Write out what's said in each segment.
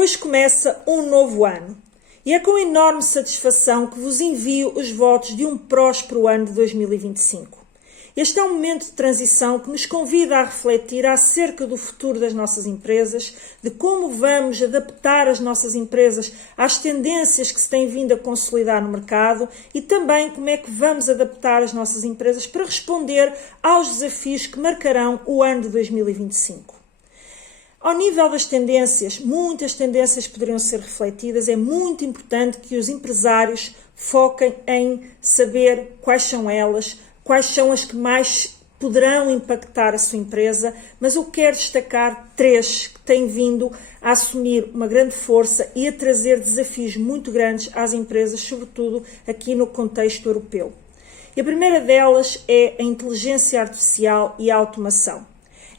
Hoje começa um novo ano e é com enorme satisfação que vos envio os votos de um próspero ano de 2025. Este é um momento de transição que nos convida a refletir acerca do futuro das nossas empresas, de como vamos adaptar as nossas empresas às tendências que se têm vindo a consolidar no mercado e também como é que vamos adaptar as nossas empresas para responder aos desafios que marcarão o ano de 2025. Ao nível das tendências, muitas tendências poderiam ser refletidas. É muito importante que os empresários foquem em saber quais são elas, quais são as que mais poderão impactar a sua empresa, mas eu quero destacar 3 que têm vindo a assumir uma grande força e a trazer desafios muito grandes às empresas, sobretudo aqui no contexto europeu. E a primeira delas é a inteligência artificial e a automação.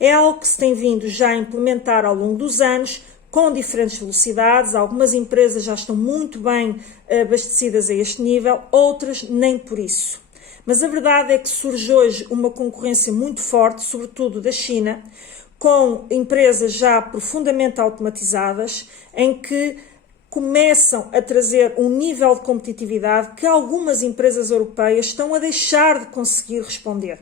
É algo que se tem vindo já a implementar ao longo dos anos, com diferentes velocidades. Algumas empresas já estão muito bem abastecidas a este nível, outras nem por isso. Mas a verdade é que surge hoje uma concorrência muito forte, sobretudo da China, com empresas já profundamente automatizadas, em que começam a trazer um nível de competitividade que algumas empresas europeias estão a deixar de conseguir responder.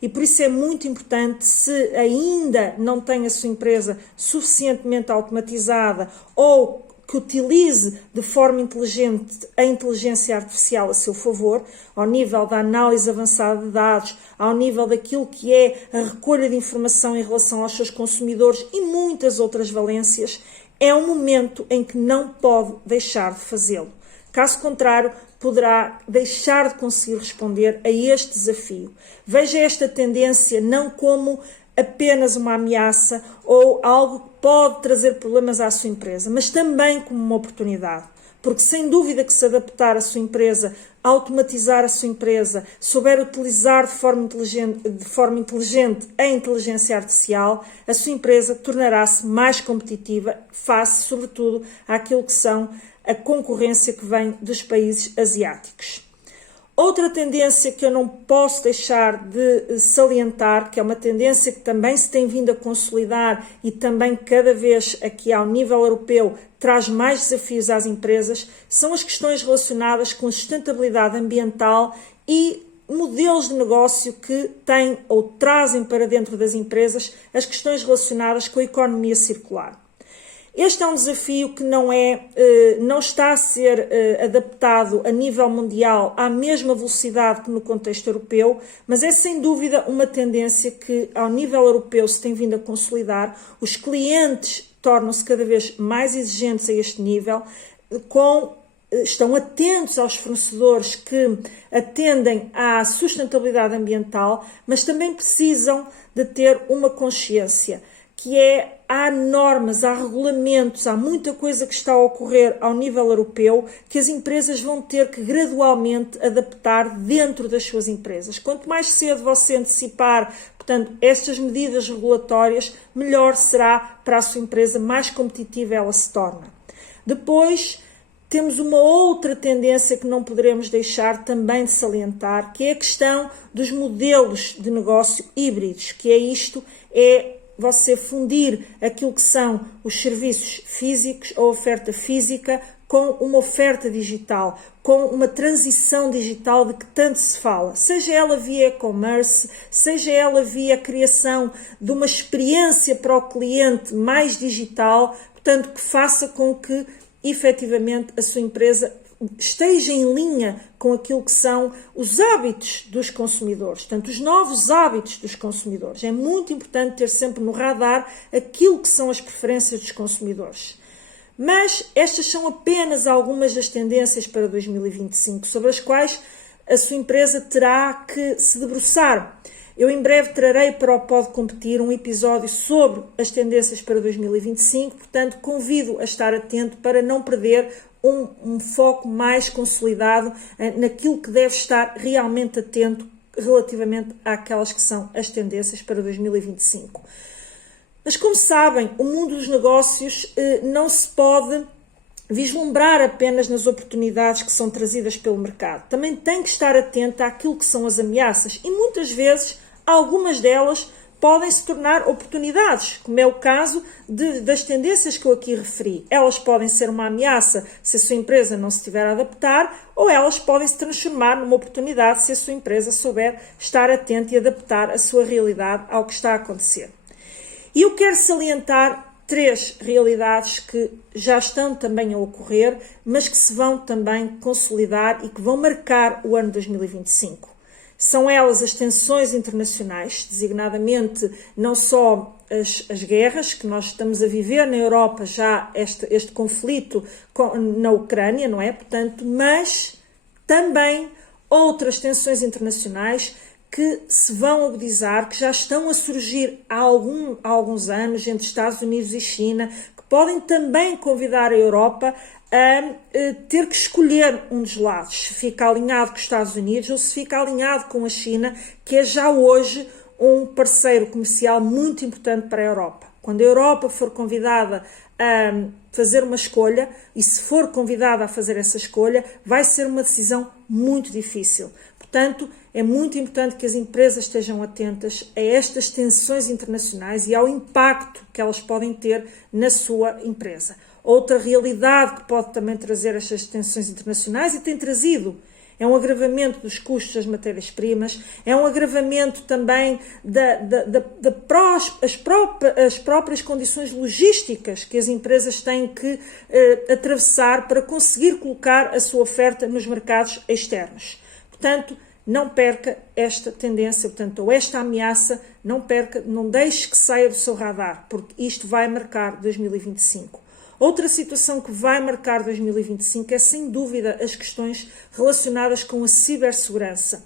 E por isso é muito importante, se ainda não tem a sua empresa suficientemente automatizada ou que utilize de forma inteligente a inteligência artificial a seu favor, ao nível da análise avançada de dados, ao nível daquilo que é a recolha de informação em relação aos seus consumidores e muitas outras valências, é um momento em que não pode deixar de fazê-lo. Caso contrário, poderá deixar de conseguir responder a este desafio. Veja esta tendência não como apenas uma ameaça ou algo que pode trazer problemas à sua empresa, mas também como uma oportunidade. Porque sem dúvida que se adaptar a sua empresa, automatizar a sua empresa, souber utilizar de forma inteligente a inteligência artificial, a sua empresa tornará-se mais competitiva face, sobretudo, àquilo que são a concorrência que vem dos países asiáticos. Outra tendência que eu não posso deixar de salientar, que é uma tendência que também se tem vindo a consolidar e também cada vez aqui ao nível europeu traz mais desafios às empresas, são as questões relacionadas com sustentabilidade ambiental e modelos de negócio que têm ou trazem para dentro das empresas as questões relacionadas com a economia circular. Este é um desafio que não está a ser adaptado a nível mundial à mesma velocidade que no contexto europeu, mas é sem dúvida uma tendência que ao nível europeu se tem vindo a consolidar. Os clientes tornam-se cada vez mais exigentes a este nível, estão atentos aos fornecedores que atendem à sustentabilidade ambiental, mas também precisam de ter uma consciência, que há normas, há regulamentos, há muita coisa que está a ocorrer ao nível europeu que as empresas vão ter que gradualmente adaptar dentro das suas empresas. Quanto mais cedo você antecipar, portanto, estas medidas regulatórias, melhor será para a sua empresa, mais competitiva ela se torna. Depois, temos uma outra tendência que não poderemos deixar também de salientar, que é a questão dos modelos de negócio híbridos, que é você fundir aquilo que são os serviços físicos, a oferta física, com uma oferta digital, com uma transição digital de que tanto se fala, seja ela via e-commerce, seja ela via a criação de uma experiência para o cliente mais digital, portanto, que faça com que, efetivamente, a sua empresa esteja em linha com aquilo que são os hábitos dos consumidores, portanto, os novos hábitos dos consumidores. É muito importante ter sempre no radar aquilo que são as preferências dos consumidores. Mas estas são apenas algumas das tendências para 2025, sobre as quais a sua empresa terá que se debruçar. Eu em breve trarei para o Pode Competir um episódio sobre as tendências para 2025, portanto, convido a estar atento para não perder um foco mais consolidado naquilo que deve estar realmente atento relativamente àquelas que são as tendências para 2025. Mas como sabem, o mundo dos negócios não se pode vislumbrar apenas nas oportunidades que são trazidas pelo mercado. Também tem que estar atento àquilo que são as ameaças e muitas vezes algumas delas podem se tornar oportunidades, como é o caso das tendências que eu aqui referi. Elas podem ser uma ameaça se a sua empresa não se estiver a adaptar, ou elas podem se transformar numa oportunidade se a sua empresa souber estar atenta e adaptar a sua realidade ao que está a acontecer. E eu quero salientar 3 realidades que já estão também a ocorrer, mas que se vão também consolidar e que vão marcar o ano 2025. São elas as tensões internacionais, designadamente não só as guerras que nós estamos a viver na Europa, já este conflito na Ucrânia, não é? Portanto, mas também outras tensões internacionais que se vão agudizar, que já estão a surgir há alguns anos entre Estados Unidos e China, que podem também convidar a Europa a ter que escolher um dos lados, se fica alinhado com os Estados Unidos ou se fica alinhado com a China, que é já hoje um parceiro comercial muito importante para a Europa. Quando a Europa for convidada a fazer uma escolha, e se for convidada a fazer essa escolha, vai ser uma decisão muito difícil. Portanto, é muito importante que as empresas estejam atentas a estas tensões internacionais e ao impacto que elas podem ter na sua empresa. Outra realidade que pode também trazer estas tensões internacionais, e tem trazido, é um agravamento dos custos das matérias-primas, é um agravamento também das próprias condições logísticas que as empresas têm que atravessar para conseguir colocar a sua oferta nos mercados externos. Portanto, não perca esta tendência, portanto, ou esta ameaça, não perca, não deixe que saia do seu radar, porque isto vai marcar 2025. Outra situação que vai marcar 2025 é, sem dúvida, as questões relacionadas com a cibersegurança.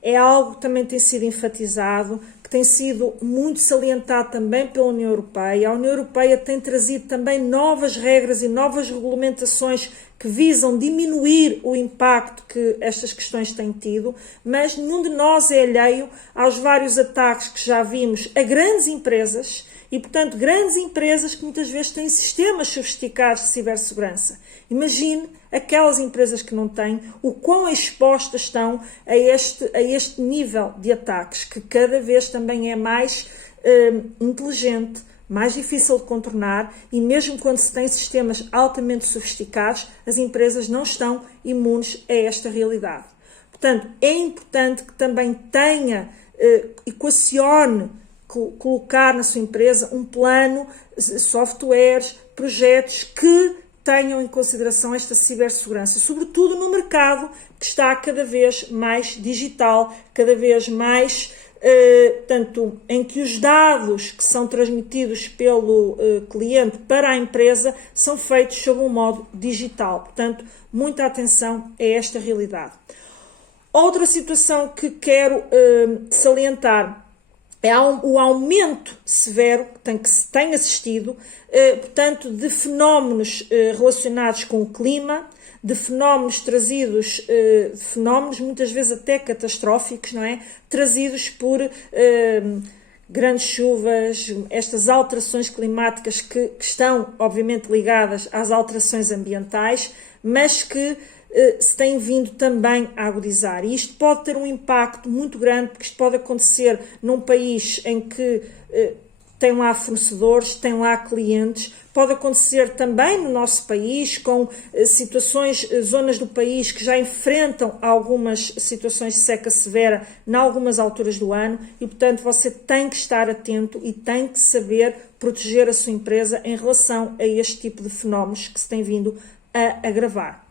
É algo que também tem sido enfatizado, que tem sido muito salientado também pela União Europeia. A União Europeia tem trazido também novas regras e novas regulamentações que visam diminuir o impacto que estas questões têm tido, mas nenhum de nós é alheio aos vários ataques que já vimos a grandes empresas e, portanto, grandes empresas que muitas vezes têm sistemas sofisticados de cibersegurança. Imagine aquelas empresas que não têm, o quão expostas estão a este nível de ataques, que cada vez também é mais inteligente, mais difícil de contornar, e mesmo quando se tem sistemas altamente sofisticados, as empresas não estão imunes a esta realidade. Portanto, é importante que também tenha, equacione, colocar na sua empresa um plano, softwares, projetos que tenham em consideração esta cibersegurança, sobretudo no mercado que está cada vez mais digital, cada vez mais, portanto, em que os dados que são transmitidos pelo cliente para a empresa são feitos sob um modo digital. Portanto, muita atenção a esta realidade. Outra situação que quero salientar é o aumento severo que se tem assistido, portanto, de fenómenos relacionados com o clima, de fenómenos trazidos, fenómenos muitas vezes até catastróficos, não é? Trazidos por grandes chuvas, estas alterações climáticas que estão, obviamente, ligadas às alterações ambientais, mas que se têm vindo também a agudizar. E isto pode ter um impacto muito grande, porque isto pode acontecer num país em que tem lá fornecedores, tem lá clientes, pode acontecer também no nosso país, com situações, zonas do país que já enfrentam algumas situações de seca severa em algumas alturas do ano, e portanto você tem que estar atento e tem que saber proteger a sua empresa em relação a este tipo de fenómenos que se tem vindo a agravar.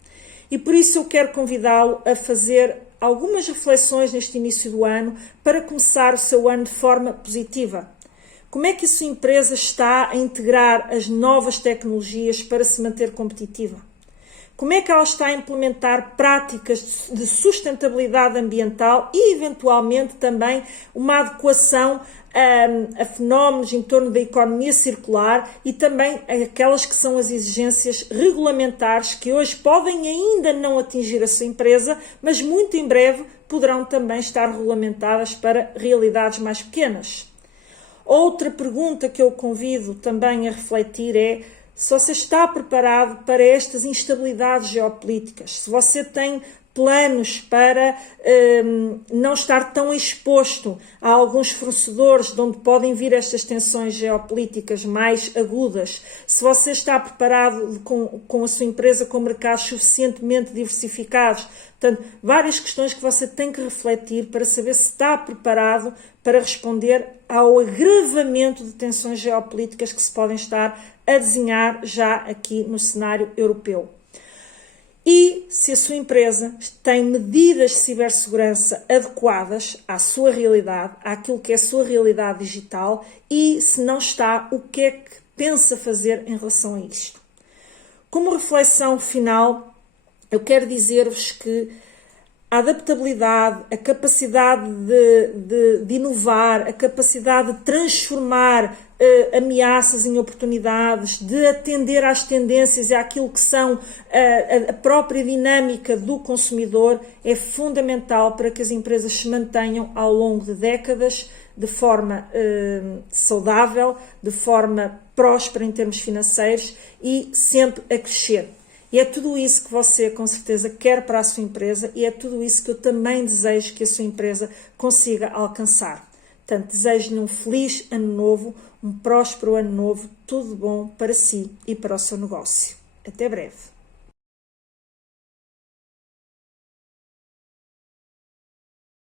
E por isso eu quero convidá-lo a fazer algumas reflexões neste início do ano para começar o seu ano de forma positiva. Como é que a sua empresa está a integrar as novas tecnologias para se manter competitiva? Como é que ela está a implementar práticas de sustentabilidade ambiental e, eventualmente, também uma adequação a fenómenos em torno da economia circular e também aquelas que são as exigências regulamentares que hoje podem ainda não atingir a sua empresa, mas muito em breve poderão também estar regulamentadas para realidades mais pequenas. Outra pergunta que eu convido também a refletir é se você está preparado para estas instabilidades geopolíticas, se você tem planos para não estar tão exposto a alguns fornecedores de onde podem vir estas tensões geopolíticas mais agudas, se você está preparado com a sua empresa com mercados suficientemente diversificados. Portanto, várias questões que você tem que refletir para saber se está preparado para responder ao agravamento de tensões geopolíticas que se podem estar a desenhar já aqui no cenário europeu. E se a sua empresa tem medidas de cibersegurança adequadas à sua realidade, àquilo que é a sua realidade digital, e se não está, o que é que pensa fazer em relação a isto? Como reflexão final, eu quero dizer-vos que a adaptabilidade, a capacidade de inovar, a capacidade de transformar ameaças em oportunidades, de atender às tendências e àquilo que são a própria dinâmica do consumidor, é fundamental para que as empresas se mantenham ao longo de décadas de forma saudável, de forma próspera em termos financeiros e sempre a crescer. E é tudo isso que você, com certeza, quer para a sua empresa e é tudo isso que eu também desejo que a sua empresa consiga alcançar. Portanto, desejo-lhe um feliz ano novo, um próspero ano novo, tudo bom para si e para o seu negócio. Até breve.